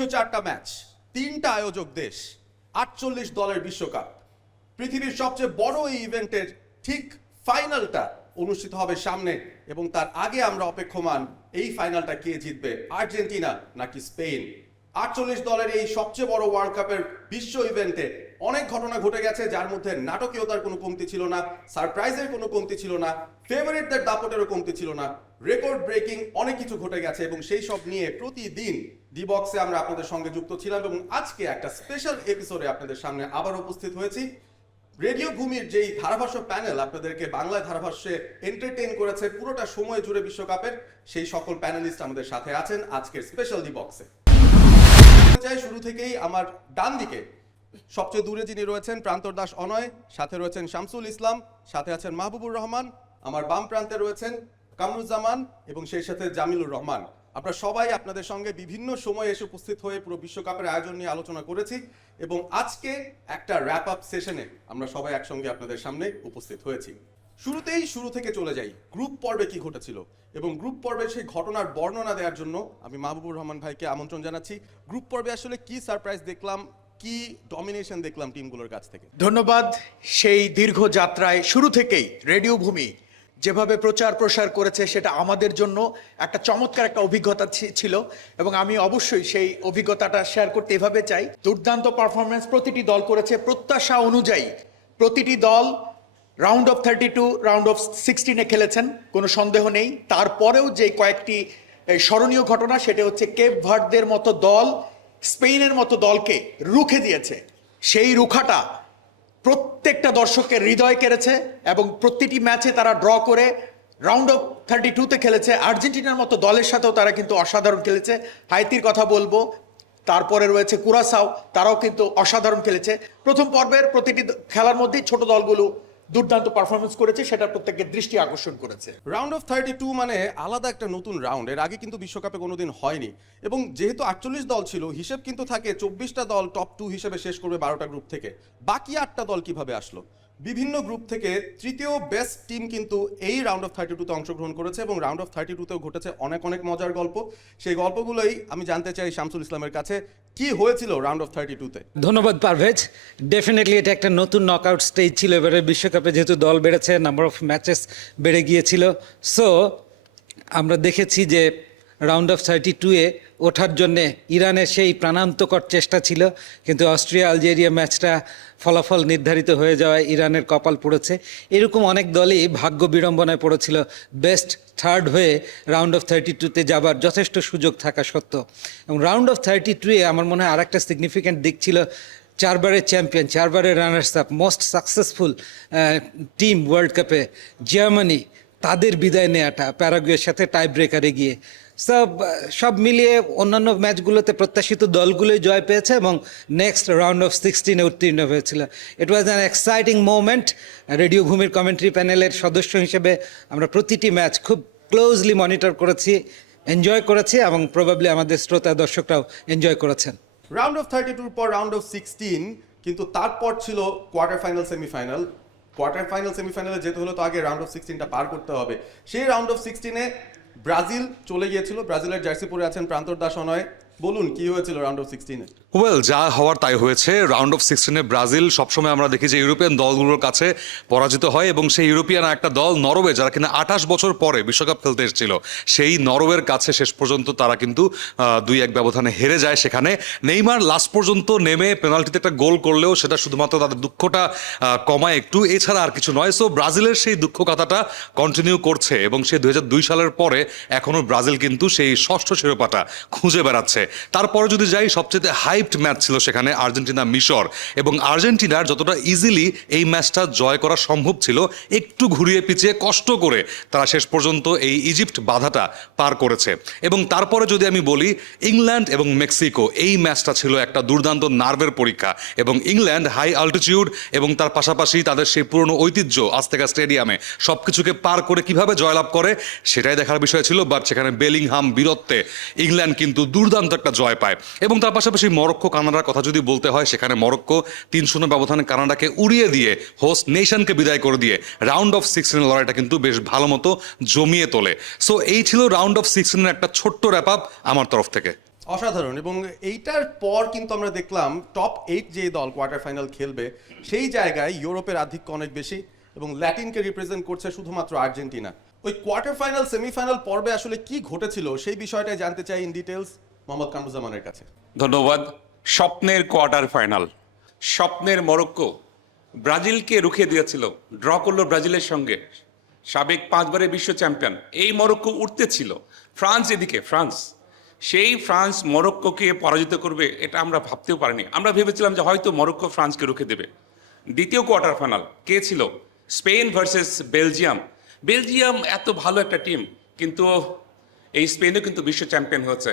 104টা match, 3টা আয়োজক দেশ, 48 দলের বিশ্বকাপ, পৃথিবীর সবচেয়ে বড় এই ইভেন্টের ঠিক ফাইনালটা অনুষ্ঠিত হবে সামনে, এবং তার আগে আমরা অপেক্ষমান এই ফাইনালটা কে জিতবে, আর্জেন্টিনা নাকি স্পেন। 48 দলের এই সবচেয়ে বড় ওয়ার্ল্ড কাপের বিশ্ব ইভেন্টে অনেক ঘটনা ঘটে গেছে, যার মধ্যে নাটকীয়তার কোনো কমতি ছিল না, সারপ্রাইজের কোনো কমতি ছিল না, ফেভারিটদের দাপটেরও কমতি ছিল না, রেকর্ড ব্রেকিং অনেক কিছু ঘটে গেছে, এবং সেই সব নিয়ে প্রতিদিন ডি বক্সে আমরা আপনাদের সঙ্গে যুক্ত ছিলাম, এবং আজকে একটা স্পেশাল এপিসোডে আপনাদের সামনে আবার উপস্থিত হয়েছি। রেডিও ভূমির যেই ধারাভাষ্য প্যানেল আপনাদেরকে বাংলায় ধারাভাষ্যে এন্টারটেইন করেছে পুরোটা সময় জুড়ে বিশ্বকাপের, সেই সকল প্যানেলিস্ট আমাদের সাথে আছেন আজকের স্পেশাল ডি বক্সে। চাই শুরু থেকেই আমার ডান দিকে সবচেয়ে দূরে যিনি রয়েছেন প্রান্তর দাস অনয়, সাথে রয়েছেন শামসুল ইসলাম, সাথে আছেন মাহবুবুর রহমান, আমার বাম প্রান্তে রয়েছেন কামরুজ্জামান এবং সেই সাথে জামিলুর রহমান। আমরা সবাই আপনাদের সঙ্গে বিভিন্ন সময় এসে উপস্থিত হয়ে পুরো বিশ্বকাপের আয়োজন নিয়ে আলোচনা করেছি, এবং আজকে একটা র্যাপ আপ সেশনে আমরা সবাই একসঙ্গে আপনাদের সামনে উপস্থিত হয়েছি। শুরু থেকে চলে যাই গ্রুপ পর্বে কি ঘটেছিল, এবং গ্রুপ পর্বের সেই ঘটনার বর্ণনা দেওয়ার জন্য আমি মাহবুবুর রহমান ভাইকে আমন্ত্রণ জানাচ্ছি। গ্রুপ পর্বে আসলে কি সারপ্রাইজ দেখলাম, কি ডমিনেশন দেখলাম টিমগুলোর কাছ থেকে? ধন্যবাদ। সেই দীর্ঘ যাত্রায় শুরু থেকেই রেডিও ভূমি যেভাবে প্রচার প্রসার করেছে সেটা আমাদের জন্য একটা চমৎকার একটা অভিজ্ঞতা ছিল, এবং আমি অবশ্যই সেই অভিজ্ঞতাটা শেয়ার করতে এভাবে চাই। দুর্দান্ত পারফরমেন্স প্রতিটি দল করেছে, প্রত্যাশা অনুযায়ী প্রতিটি দল রাউন্ড অফ 32 রাউন্ড অফ 16-এ খেলেছেন, কোনো সন্দেহ নেই। তারপরেও যে কয়েকটি স্মরণীয় ঘটনা, সেটা হচ্ছে কেপ ভার্দের মতো দল স্পেনের মতো দলকে রুখে দিয়েছে। সেই রুখাটা প্রত্যেকটা দর্শকের হৃদয় কেড়েছে, এবং প্রতিটি ম্যাচে তারা ড্র করে রাউন্ড অফ 32-তে খেলেছে। আর্জেন্টিনার মতো দলের সাথেও তারা কিন্তু অসাধারণ খেলেছে। হাইতির কথা বলবো, তারপরে রয়েছে কুরাসাও, তারাও কিন্তু অসাধারণ খেলেছে। প্রথম পর্বের প্রতিটি খেলার মধ্যেই ছোট দলগুলো দুর্দান্ত পারফরমেন্স করেছে, সেটা প্রত্যেকের দৃষ্টি আকর্ষণ করেছে। রাউন্ড অফ 32 মানে আলাদা একটা নতুন রাউন্ড, এর আগে কিন্তু বিশ্বকাপে কোনোদিন হয়নি, এবং যেহেতু 48 দল ছিল, হিসেব কিন্তু থাকে 24টা দল টপ 2 হিসেবে শেষ করবে 12টা গ্রুপ থেকে। বাকি 8টা দল কিভাবে আসলো? বিভিন্ন গ্রুপ থেকে তৃতীয় বেস্ট টিম কিন্তু এই রাউন্ড অফ 32-তে অংশগ্রহণ করেছে, এবং রাউন্ড অফ 32-তেও ঘটেছে অনেক অনেক মজার গল্প। সেই গল্পগুলোই আমি জানতে চাই শামসুল ইসলামের কাছে, কি হয়েছিল রাউন্ড অফ 32-তে? ধন্যবাদ পারভেজ। ডেফিনেটলি এটা একটা নতুন নকআউট স্টেজ ছিল এবারে বিশ্বকাপে, যেহেতু দল বেড়েছে, নাম্বার অফ ম্যাচেস বেড়ে গিয়েছিল। সো আমরা দেখেছি যে রাউন্ড অফ 32-এ ওঠার জন্যে ইরানের সেই প্রাণান্তকর চেষ্টা ছিল, কিন্তু অস্ট্রিয়া আলজেরিয়া ম্যাচটা ফলাফল নির্ধারিত হয়ে যাওয়ায় ইরানের কপাল পড়েছে। এরকম অনেক দলই ভাগ্য বিড়ম্বনায় পড়েছিল, বেস্ট থার্ড হয়ে রাউন্ড অফ 32-তে যাবার যথেষ্ট সুযোগ থাকা সত্ত্বেও। এবং রাউন্ড অফ 32-এ আমার মনে হয় আরেকটা সিগনিফিক্যান্ট দিক ছিল, 4বারের চ্যাম্পিয়ন, 4বারের runners up, most successful team world কাপে জার্মানি, তাদের বিদায় নেওয়াটা প্যারাগুয়ের সাথে টাই ব্রেকারে গিয়ে। সব মিলিয়ে অন্যান্য ম্যাচগুলোতে প্রত্যাশিত দলগুলোই জয় পেয়েছে এবং নেক্সট রাউন্ড অফ 16-এ উত্তীর্ণ হয়েছিল। It was an exciting moment. Radio ভূমির কমেন্ট্রি প্যানেলের সদস্য হিসেবে আমরা প্রতিটি ম্যাচ খুব ক্লোজলি মনিটর করেছি, এনজয় করেছি, এবং প্রবাবলি আমাদের শ্রোতা দর্শকরাও এনজয় করেছেন। রাউন্ড অফ 32 পর রাউন্ড অফ 16, কিন্তু তারপর ছিল quarter final, semifinal. Quarter final সেমিফাইনালে যেতে হলে তো আগে রাউন্ড অফ 16টা পার করতে হবে। সেই রাউন্ড অফ 16-এ ব্রাজিল চলে গিয়েছিল। ব্রাজিলের জার্সি পরে আছেন প্রান্তর দাস অনয়, বলুন কি হয়েছিল রাউন্ড অফ 16-এ? যা হওয়ার তাই হয়েছে। রাউন্ড অফ 16-এ ব্রাজিল সবসময় আমরা দেখি যে ইউরোপিয়ান দলগুলোর কাছে পরাজিত হয়, এবং সেই ইউরোপিয়ান একটা দল নরওয়ে, যারা কিনা 28 বছর পরে বিশ্বকাপ খেলতে এসেছিল, সেই নরওয়ের কাছে শেষ পর্যন্ত তারা কিন্তু 2-1 ব্যবধানে হেরে যায়। সেখানে নেইমার লাস্ট পর্যন্ত নেমে পেনাল্টিতে একটা গোল করলেও সেটা শুধুমাত্র তাদের দুঃখটা কমায় একটু, এছাড়া আর কিছু নয়। সো ব্রাজিলের সেই দুঃখ কথাটা কন্টিনিউ করছে, এবং সেই 2002 সালের পরে এখনও ব্রাজিল কিন্তু সেই ষষ্ঠ শিরোপাটা খুঁজে বেড়াচ্ছে। তারপরে যদি যাই, সবচেয়ে হাইপড ম্যাচ ছিল সেখানে আর্জেন্টিনা মিশর, এবং আর্জেন্টিনার যতটা ইজিলি এই ম্যাচটা জয় করা সম্ভব ছিল, একটু ঘুরিয়ে পিছিয়ে কষ্ট করে তারা শেষ পর্যন্ত এই ইজিপ্ট বাধাটা পার করেছে। এবং তারপরে যদি আমি বলি ইংল্যান্ড এবং মেক্সিকো, এই ম্যাচটা ছিল একটা দুর্দান্ত নার্ভের পরীক্ষা, এবং ইংল্যান্ড হাই অল্টিটিউড এবং তার পাশাপাশি তাদের সেই পুরনো ঐতিহ্য আজতেকা স্টেডিয়ামে সবকিছুকে পার করে কিভাবে জয়লাভ করে সেটাই দেখার বিষয় ছিল। বাট সেখানে বেলিংহাম বীরত্বে ইংল্যান্ড কিন্তু দুর্দান্ত একটা জয় পায়। এবং তার পাশাপাশি মরক্কো কানাডার কথা যদি বলতে হয়, সেখানে মরক্কো 3-0 ব্যবধানে কানাডাকে উড়িয়ে দিয়ে হোস্ট নেশনকে বিদায় করে দিয়ে রাউন্ড অফ 16 লড়াইটা কিন্তু বেশ ভালো মতো জমিয়ে তোলে। সো এই ছিল রাউন্ড অফ 16-এর একটা ছোট্ট র্যাপ আপ আমার তরফ থেকে। অসাধারণ। এবং এইটার পর কিন্তু আমরা দেখলাম টপ 8 যে দল কোয়ার্টার ফাইনাল খেলবে সেই জায়গায় ইউরোপের আধিক্য অনেক বেশি এবং ল্যাটিনকে রিপ্রেজেন্ট করছে শুধুমাত্র আর্জেন্টিনা। ওই কোয়ার্টার ফাইনাল সেমিফাইনাল পর্বে আসলে কি ঘটেছিল সেই বিষয়টা জানতে চাই ইন ডিটেলস মোহাম্মদ কামরুজ্জামানের কাছে। ধন্যবাদ। স্বপ্নের কোয়ার্টার ফাইনাল, স্বপ্নের মরক্কো ব্রাজিলকে রুখে দিয়েছিল, ড্র করলো ব্রাজিলের সঙ্গে, সাবেক 5 বারের বিশ্ব চ্যাম্পিয়ন। এই মরক্কো উঠতে ছিল, ফ্রান্স এদিকে, সেই ফ্রান্স মরক্কোকে পরাজিত করবে এটা আমরা ভাবতেও পারিনি। আমরা ভেবেছিলাম যে হয়তো মরক্কো ফ্রান্সকে রুখে দেবে। দ্বিতীয় কোয়ার্টার ফাইনাল কে ছিল? Spain versus Belgium. বেলজিয়াম এত ভালো একটা টিম, কিন্তু এই স্পেনও কিন্তু বিশ্ব চ্যাম্পিয়ন হয়েছে।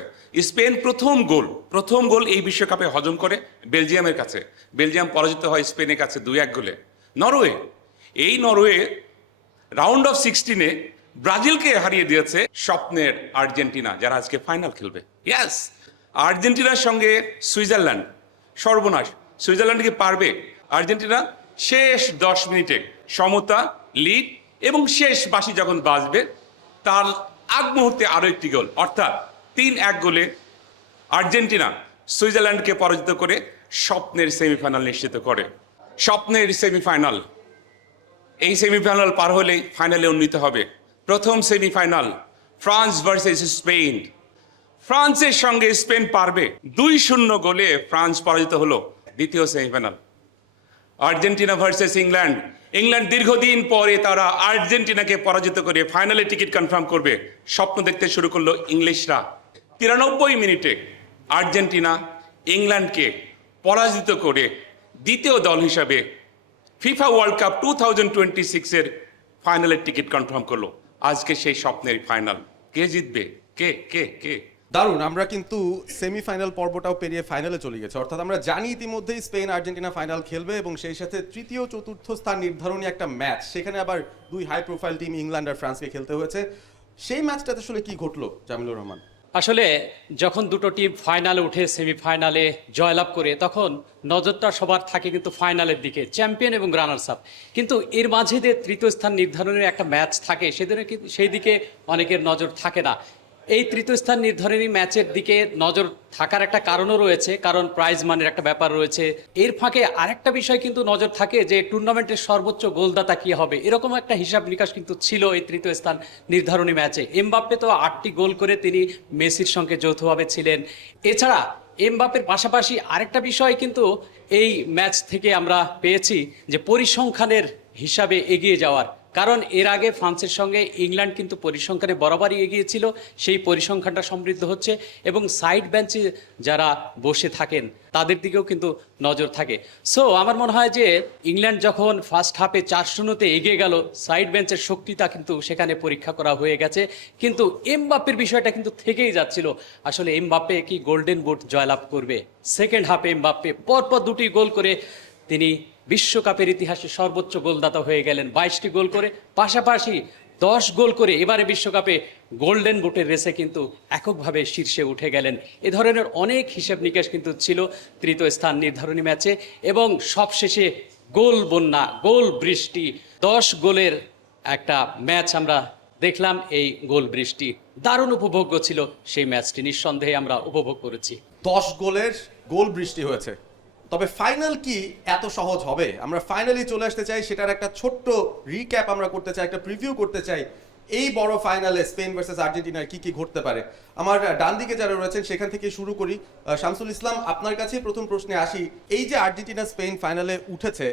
স্পেন প্রথম গোল এই বিশ্বকাপে হজম করে বেলজিয়ামের কাছে। বেলজিয়াম পরাজিত হয় স্পেনের কাছে 2-1 গোলে। নরওয়ে রাউন্ড অফ 16-এ ব্রাজিলকে হারিয়ে দিয়েছে স্বপ্নের আর্জেন্টিনা, যারা আজকে ফাইনাল খেলবে। ইয়েস, আর্জেন্টিনার সঙ্গে সুইজারল্যান্ড, সর্বনাশ। সুইজারল্যান্ড কি পারবে? আর্জেন্টিনা শেষ 10 মিনিটে সমতা, লিড এবং শেষ বাঁশি যখন বাজবে তার আগ মুহূর্তে আরো একটি গোল, অর্থাৎ 3-1 গোলে আর্জেন্টিনা সুইজারল্যান্ডকে পরাজিত করে স্বপ্নের সেমিফাইনাল নিশ্চিত করে। স্বপ্নের সেমিফাইনাল, এই সেমিফাইনাল পার হলেই ফাইনালে উন্নীত হবে। প্রথম সেমিফাইনাল ফ্রান্স ভার্সেস স্পেন। ফ্রান্সের সঙ্গে স্পেন পারবে? 2-0 গোলে ফ্রান্স পরাজিত হলো। দ্বিতীয় সেমিফাইনাল আর্জেন্টিনা ভার্সেস ইংল্যান্ড দীর্ঘদিন পরে তারা আর্জেন্টিনাকে পরাজিত করে ফাইনালে টিকিট কনফার্ম করবে। স্বপ্ন দেখতে শুরু করলো ইংলিশরা। 93 মিনিটে আর্জেন্টিনা ইংল্যান্ডকে পরাজিত করে দ্বিতীয় দল হিসাবে ফিফা ওয়ার্ল্ড কাপ 2026-এর ফাইনালের টিকিট কনফার্ম করলো। আজকে সেই স্বপ্নের ফাইনাল, কে জিতবে? কে কে কে দারুণ। আমরা কিন্তু সেমিফাইনাল পর্বটাও পেরিয়ে ফাইনালে চলে গেছে, অর্থাৎ আমরা জানি ইতিমধ্যেই স্পেন আর্জেন্টিনা ফাইনাল খেলবে এবং সেই সাথে তৃতীয় চতুর্থ স্থান নির্ধারণী একটা ম্যাচ, সেখানে আবার 2 হাই প্রোফাইল টিম ইংল্যান্ড আর ফ্রান্সকে খেলতে হয়েছে। সেই ম্যাচটাতে আসলে কি ঘটলো জামিলুর রহমান? আসলে যখন দুটো টিম ফাইনালে উঠে সেমিফাইনালে জয়লাভ করে তখন নজরটা সবার থাকে কিন্তু ফাইনালের দিকে, চ্যাম্পিয়ন এবং রানার্স আপ। কিন্তু এর মাঝে যে তৃতীয় স্থান নির্ধারণের একটা ম্যাচ থাকে সেদিনে কিন্তু সেই দিকে অনেকের নজর থাকে না। এই তৃতীয় স্থান নির্ধারণী ম্যাচের দিকে নজর থাকার একটা কারণও রয়েছে, কারণ প্রাইজ মানের একটা ব্যাপার রয়েছে। এর ফাঁকে আরেকটা বিষয় কিন্তু নজর থাকে যে টুর্নামেন্টের সর্বোচ্চ গোলদাতা কি হবে, এরকম একটা হিসাব নিকাশ কিন্তু ছিল এই তৃতীয় স্থান নির্ধারণী ম্যাচে। এমবাপ্পে তো 8টি গোল করে তিনি মেসির সঙ্গে যৌথভাবে ছিলেন। এছাড়া এমবাপ্পের পাশাপাশি আরেকটা বিষয় কিন্তু এই ম্যাচ থেকে আমরা পেয়েছি যে পরিসংখ্যানের হিসাবে এগিয়ে যাওয়ার, কারণ এর আগে ফ্রান্সের সঙ্গে ইংল্যান্ড কিন্তু পরিসংখ্যানে বরাবরই এগিয়েছিল, সেই পরিসংখ্যানটা সমৃদ্ধ হচ্ছে এবং সাইড বেঞ্চে যারা বসে থাকেন তাদের দিকেও কিন্তু নজর থাকে। সো আমার মনে হয় যে ইংল্যান্ড যখন ফার্স্ট হাফে 4-0-তে এগিয়ে গেল, সাইড বেঞ্চের শক্তিটা কিন্তু সেখানে পরীক্ষা করা হয়ে গেছে। কিন্তু এমবাপ্পের বিষয়টা কিন্তু থেকেই যাচ্ছিল, আসলে এমবাপ্পে কি গোল্ডেন বুট জয়লাভ করবে? সেকেন্ড হাফে এমবাপ্পে পরপর 2টি গোল করে তিনি বিশ্বকাপের ইতিহাসে সর্বোচ্চ গোলদাতা হয়ে গেলেন, 22টি গোল করে, পাশাপাশি 10 গোল করে এবারে বিশ্বকাপে গোল্ডেন বুটের রেসে কিন্তু এককভাবে শীর্ষে উঠে গেলেন। এ ধরনের অনেক হিসাব নিকাশ কিন্তু ছিল তৃতীয় স্থান নির্ধারণী ম্যাচে এবং সবশেষে গোল বন্যা, গোল বৃষ্টি, 10 গোলের একটা ম্যাচ আমরা দেখলাম। এই গোল বৃষ্টি দারুণ উপভোগ্য ছিল, সেই ম্যাচটি নিঃসন্দেহে আমরা উপভোগ করেছি। 10 গোলের গোল বৃষ্টি হয়েছে। তবে ফাইনাল কি এত সহজ হবে? আমরা ফাইনালি চলে আসতে চাই, সেটার একটা ছোট্ট রিক্যাপ আমরা করতে চাই, একটা প্রিভিউ করতে চাই এই বড় ফাইনালে স্পেন ভার্সেস আর্জেন্টিনার কি কি ঘটতে পারে। আমার ডান দিকে যারা রয়েছেন সেখান থেকে শুরু করি। শামসুল ইসলাম, আপনার কাছেই প্রথম প্রশ্নে আসি। এই যে আর্জেন্টিনা স্পেন ফাইনালে উঠেছে,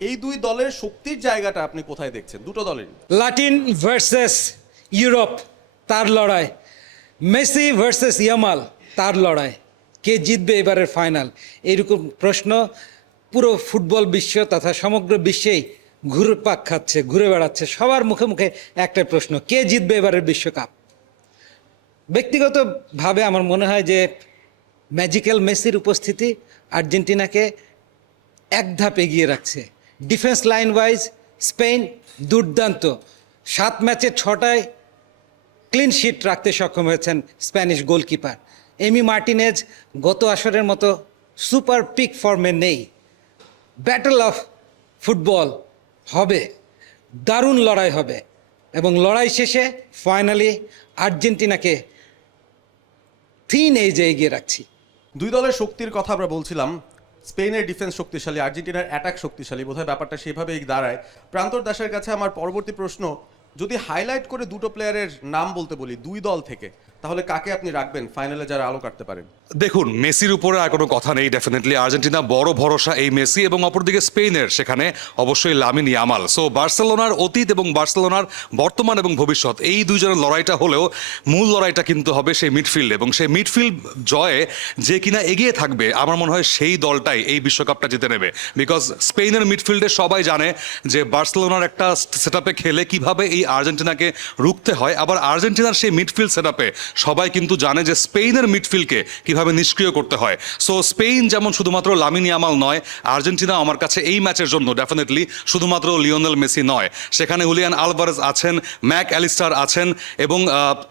এই দুই দলের শক্তির জায়গাটা আপনি কোথায় দেখছেন? দুটো দলেরই। লাতিন ভার্সেস ইউরোপ, তার লড়াই। মেসি ভার্সেস ইয়ামাল, তার লড়াই। কে জিতবে এবারের ফাইনাল? এইরকম প্রশ্ন পুরো ফুটবল বিশ্ব তথা সমগ্র বিশ্বেই ঘুরপাক খাচ্ছে, ঘুরে বেড়াচ্ছে। সবার মুখে মুখে একটাই প্রশ্ন, কে জিতবে এবারের বিশ্বকাপ? ব্যক্তিগতভাবে আমার মনে হয় যে ম্যাজিক্যাল মেসির উপস্থিতি আর্জেন্টিনাকে এক ধাপ এগিয়ে রাখছে। ডিফেন্স লাইন ওয়াইজ স্পেন দুর্দান্ত, 7 ম্যাচে 6টায় ক্লিন শিট রাখতে সক্ষম হয়েছেন স্প্যানিশ গোলকিপার। এমি মার্টিনেজ গত আসরের মতো সুপার পিক ফর্মে নেই। ব্যাটল অফ ফুটবল হবে, দারুণ লড়াই হবে এবং লড়াই শেষে ফাইনালি আর্জেন্টিনাকে থিন এজে এগিয়ে রাখছি। দুই দলের শক্তির কথা আমরা বলছিলাম। স্পেনের ডিফেন্স শক্তিশালী, আর্জেন্টিনার অ্যাটাক শক্তিশালী, বোধহয় ব্যাপারটা সেভাবেই দাঁড়ায়। প্রান্তর দাসের কাছে আমার পরবর্তী প্রশ্ন, যদি হাইলাইট করে দুটো প্লেয়ারের নাম বলতে বলি দুই দল থেকে, তাহলে কাকে আপনি রাখবেন ফাইনালে যারা আলো কাটতে পারেন? দেখুন, মেসির উপরে আর কোনো কথা নেই। ডেফিনেটলি আর্জেন্টিনা বড় ভরসা এই মেসি, এবং অপরদিকে স্পেনের সেখানে অবশ্যই লামিন ইয়ামাল। সো বার্সেলোনার অতীত এবং বার্সেলোনার বর্তমান এবং ভবিষ্যৎ, এই দুইজনের লড়াইটা হলেও মূল লড়াইটা কিন্তু হবে সেই মিডফিল্ড, এবং সেই মিডফিল্ড জয়ে যে কিনা এগিয়ে থাকবে আমার মনে হয় সেই দলটাই এই বিশ্বকাপটা জিতে নেবে। বিকজ স্পেনের মিডফিল্ডে সবাই জানে যে বার্সেলোনার একটা সেটআপে খেলে কিভাবে এই আর্জেন্টিনাকে রুখতে হয়, আবার আর্জেন্টিনার সেই মিডফিল্ড সেটআপে সবাই কিন্তু জানে যে স্পেনের মিডফিল্ডকে কিভাবে নিষ্ক্রিয় করতে হয়। সো স্পেন যেমন শুধুমাত্র লামিন ইয়ামাল নয়, আর্জেন্টিনা আমার কাছে এই ম্যাচের জন্য ডেফিনেটলি শুধুমাত্র লিওনেল মেসি নয়, সেখানে হুলিয়ান আলভারেজ আছেন, ম্যাক অ্যালিস্টার আছেন, এবং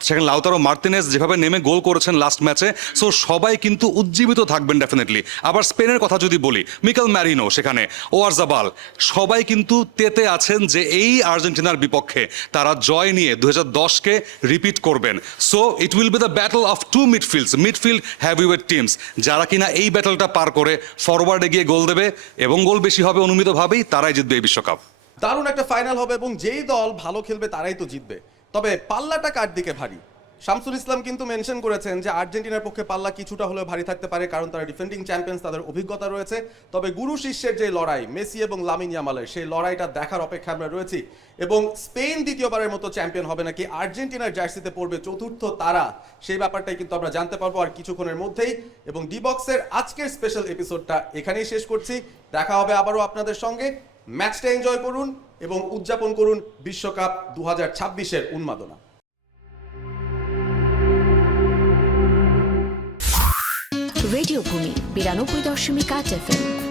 সেখানে লাউতারো মার্তিনেজ যেভাবে নেমে গোল করেছেন লাস্ট ম্যাচে। সো সবাই কিন্তু উজ্জীবিত থাকবেন ডেফিনেটলি। আবার স্পেনের কথা যদি বলি, মিকেল ম্যারিনো, সেখানে ওয়ারজাবাল, সবাই কিন্তু তেতে আছেন যে এই আর্জেন্টিনার বিপক্ষে তারা জয় নিয়ে 2010কে রিপিট করবেন। So it will be the battle of two midfield heavyweight teams, যারা কিনা এই ব্যাটলটা পার করে ফরওয়ার্ডে গিয়ে গোল দেবে এবং গোল বেশি হবে অনুমিতভাবেই, তারাই জিতবে এই বিশ্বকাপ। দারুণ একটা ফাইনাল হবে এবং যেই দল ভালো খেলবে তারাই তো জিতবে। তবে পাল্লাটা কার দিকে ভারী? শামসুল ইসলাম কিন্তু মেনশন করেছেন যে আর্জেন্টিনার পক্ষে পাল্লা কিছুটা হলেও ভারী থাকতে পারে, কারণ তারা ডিফেন্ডিং চ্যাম্পিয়ন্স, তাদের অভিজ্ঞতা রয়েছে। তবে গুরু শিষ্যের যে লড়াই মেসি এবং লামিন ইয়ামালের, সেই লড়াইটা দেখার অপেক্ষা আমরা রয়েছি। এবং স্পেন দ্বিতীয়বারের মতো চ্যাম্পিয়ন হবে নাকি আর্জেন্টিনার জার্সিতে পড়বে চতুর্থ তারা, সেই ব্যাপারটাই কিন্তু আমরা জানতে পারবো আর কিছুক্ষণের মধ্যেই। এবং ডি বক্সের আজকের স্পেশাল এপিসোডটা এখানেই শেষ করছি। দেখা হবে আবারও আপনাদের সঙ্গে। ম্যাচটা এনজয় করুন এবং উদযাপন করুন বিশ্বকাপ 2026-এর উন্মাদনা। রেডিও ভূমি 92.8 FM।